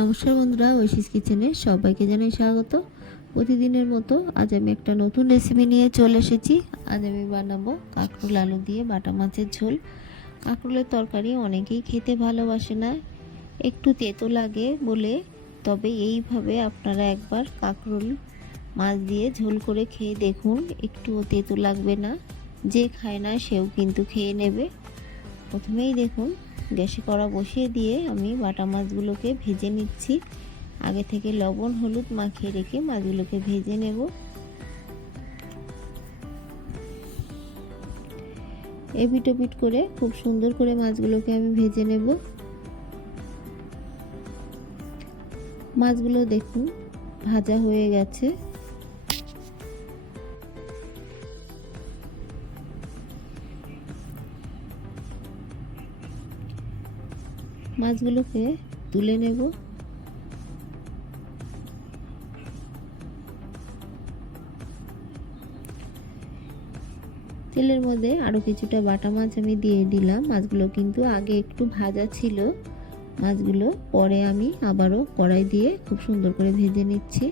নমস্কার বন্ধুরা, ঐশিস কিচেনে সবাইকে জানাই স্বাগত। প্রতিদিনের মতো আজ আমি একটা নতুন রেসিপি নিয়ে চলে এসেছি। আজ আমি বানাবো কাঁকরোল আলু দিয়ে বাটা মাছের ঝোল। কাঁকরোলের তরকারি অনেকেই খেতে ভালোবাসে না। একটু তেতো লাগে বলে, তবে এইভাবে আপনারা একবার কাঁকরোল মাছ দিয়ে ঝোল করে খেয়ে দেখুন, একটুও তেতো লাগবে না। যে খায় না সেও কিন্তু খেয়ে নেবে। প্রথমেই দেখুন গ্যাসে কড়া বসিয়ে দিয়ে আমি বাটা মাছগুলোকে ভেজে নিচ্ছি। আগে থেকে লবণ, হলুদ মাখিয়ে রেখে মাছগুলোকে ভেজে নেব। এপিট ওপিট করে খুব সুন্দর করে মাছগুলোকে আমি ভেজে নেব। মাছগুলো দেখুন, ভাজা হয়ে গেছে। মাছগুলোকে তুলে নেব। তেলের মধ্যে আরও কিছুটা বাটা মাছ আমি দিয়ে দিলাম। মাছগুলো কিন্তু আগে একটু ভাজা ছিল। মাছগুলো পরে আমি আবারও কড়াই দিয়ে খুব সুন্দর করে ভেজে নিচ্ছি।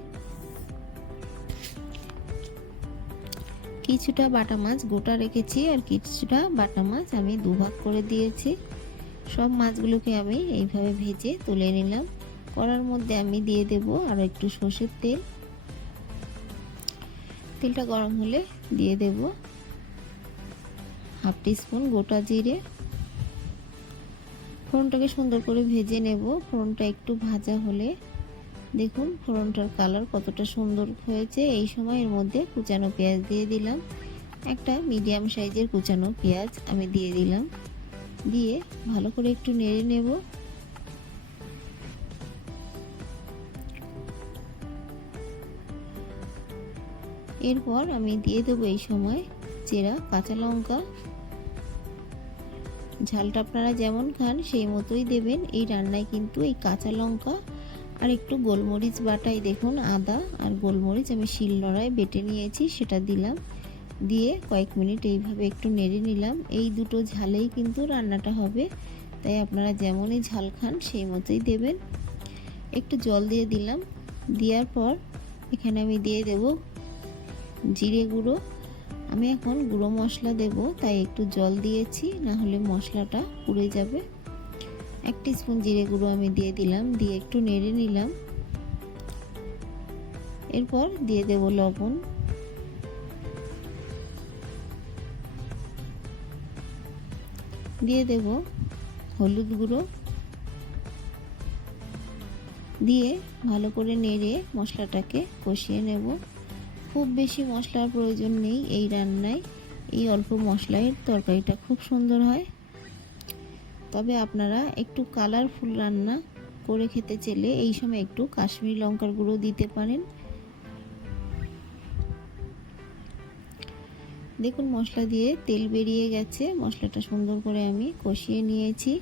কিছুটা বাটা মাছ গোটা রেখেছি আর কিছুটা বাটা মাছ আমি দুভাগ করে দিয়েছি। সব মাছগুলোকে আমি এইভাবে ভেজে তুলে নিলাম। কড়ার মধ্যে আমি দিয়ে দেব আরও একটু সর্ষের তেল। তেলটা গরম হলে দিয়ে দেব হাফ স্পুন গোটা জিরে। ফোড়নটাকে সুন্দর করে ভেজে নেব। ফোড়নটা একটু ভাজা হলে দেখুন ফোড়নটার কালার কতটা সুন্দর হয়েছে। এই সময় এর মধ্যে কুচানো পেঁয়াজ দিয়ে দিলাম। একটা মিডিয়াম সাইজের কুচানো পেঁয়াজ আমি দিয়ে দিলাম। দিয়ে ভালো করে একটু নেড়ে নেব। এরপর আমি দিয়ে দেবো এই সময় চেরা কাঁচা লঙ্কা। ঝালটা আপনারা যেমন খান সেই মতোই দেবেন। এই রান্নায় কিন্তু এই কাঁচা লঙ্কা আর একটু গোলমরিচ বাটাই দেখুন, আদা আর গোলমরিচ আমি শিলনোড়ায় বেটে নিয়েছি, সেটা দিলাম। দিয়ে কয়েক মিনিট এইভাবে একটু নেড়ে নিলাম। এই দুটো ঝালেই কিন্তু রান্নাটা হবে। তাই আপনারা যেমনই ঝাল খান, সেই মতোই দেবেন। একটু জল দিয়ে দিলাম। দেওয়ার পর এখানে আমি দিয়ে দেব জিরে গুঁড়ো। আমি এখন গুঁড়ো মশলা দেব, তাই একটু জল দিয়েছি, না হলে মশলাটা পুড়ে যাবে। এক স্পুন জিরে গুঁড়ো আমি দিয়ে দিলাম, দিয়ে একটু নেড়ে নিলাম। এরপর দিয়ে দেব লবণ। দিয়ে দেব হলুদ গুঁড়ো। দিয়ে ভালো করে নেড়ে মশলাটাকে কষিয়ে নেব। খুব বেশি মশলার প্রয়োজন নেই এই রান্নায়। এই অল্প মশলায় তরকারিটা খুব সুন্দর হয়। তবে আপনারা একটু কালারফুল রান্না করে খেতে চেলে এই সময় একটু কাশ্মীরি লঙ্কার গুঁড়ো দিতে পারেন। দেখুন মশলা দিয়ে তেল বেরিয়ে গেছে। মশলাটা সুন্দর করে আমি কষিয়ে নিয়েছি।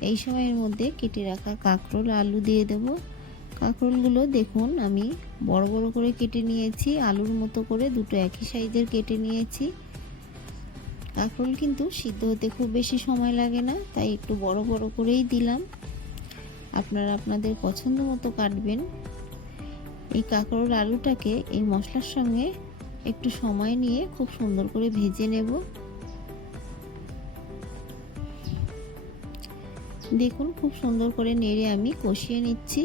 এই সময়ের মধ্যে কেটে রাখা কাঁকরোল, আলু দিয়ে দেব। কাঁকরোলগুলো দেখুন আমি বড় বড় করে কেটে নিয়েছি। আলুর মতো করে দুটো একই সাইজের কেটে নিয়েছি। কাঁকরোল কিন্তু সিদ্ধ হতে খুব বেশি সময় লাগে না, তাই একটু বড় বড় করেই দিলাম। আপনারা আপনাদের পছন্দ মতো কাটবেন। এই কাঁকরোল, আলুটাকে এই মশলার সঙ্গে একটু সময় নিয়ে খুব সুন্দর করে ভেজে নেব। দেখুন, খুব সুন্দর করে নেড়ে আমি কষিয়ে নিচ্ছি।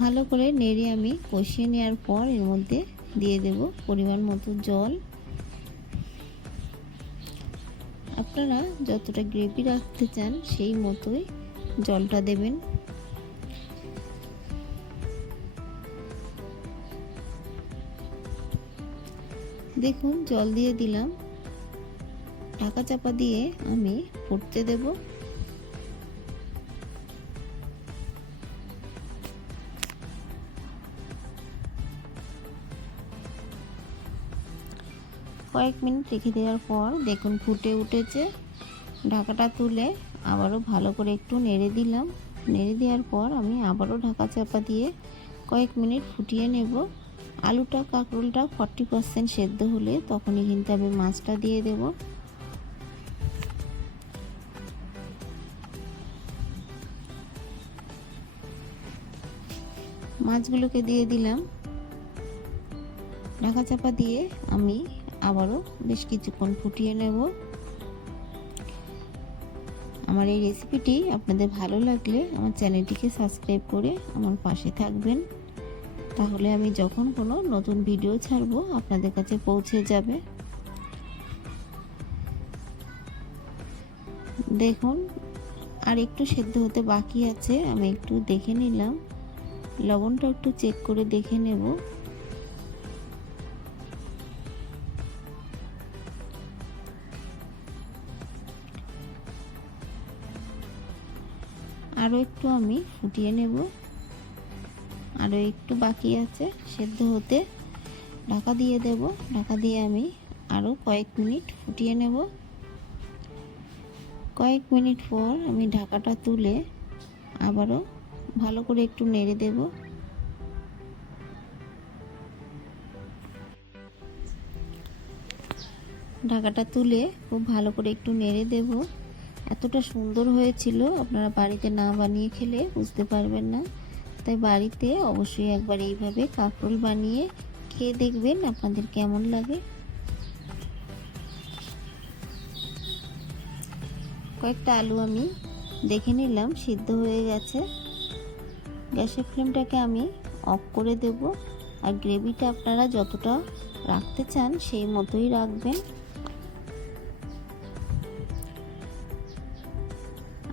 ভালো করে নেড়ে আমি কষিয়ে নেওয়ার পর এর মধ্যে দিয়ে দেব পরিমাণ মতো জল। আপনারা যতটা গ্রেভি রাখতে চান সেই মতোই জলটা দেবেন। দেখুন, জল দিয়ে দিলাম। ঢাকা চাপা দিয়ে আমি ফুটতে দেব। কয়েক মিনিট রেখে দেওয়ার পর দেখুন ফুটে উঠেছে। ঢাকাটা তুলে আবারও ভালো করে একটু নেড়ে দিলাম। নেড়ে দেওয়ার পর আমি আবারও ঢাকা চাপা দিয়ে কয়েক মিনিট ফুটিয়ে নেব। আলুটা, কাঁকরোলটা ফর্টি পার্সেন্ট সেদ্ধ হলে তখনই কিন্তু আমি মাছটা দিয়ে দেব। মাছগুলোকে দিয়ে দিলাম। ঢাকা চাপা দিয়ে আমি আবারও বেশ কিছুক্ষণ ফুটিয়ে নেব। আমার এই রেসিপিটি আপনাদের ভালো লাগলে আমার চ্যানেলটিকে সাবস্ক্রাইব করে আমার পাশে থাকবেন। তাহলে আমি যখন কোনো নতুন ভিডিও ছাড়ব আপনাদের কাছে পৌঁছে যাবে। দেখুন, আর একটু সেদ্ধ হতে বাকি আছে, আমি একটু দেখে নিলাম। লবণটা একটু চেক করে দেখে নেব। আরও একটু আমি ফুটিয়ে নেব। আরও একটু বাকি আছে, সেদ্ধ হতে ঢাকা দিয়ে দেব। ঢাকা দিয়ে আমি আরও কয়েক মিনিট ফুটিয়ে নেব। কয়েক মিনিট পর আমি ঢাকাটা তুলে আবারও ভালো করে একটু নেড়ে দেব। ঢাকাটা তুলে খুব ভালো করে একটু নেড়ে দেব। এতটা সুন্দর হয়েছিল, আপনারা বাড়িতে না বানিয়ে খেলে বুঝতে পারবেন না। তাই বাড়িতে অবশ্যই একবার এইভাবে কাঁকরোল বানিয়ে খেয়ে দেখবেন আপনাদের কেমন লাগে। কয়েকটা আলু আমি দেখে নিলাম, সিদ্ধ হয়ে গেছে। গ্যাসের ফ্লেমটাকে আমি অফ করে দেব। আর গ্রেভিটা আপনারা যতটা রাখতে চান সেই মতোই রাখবেন।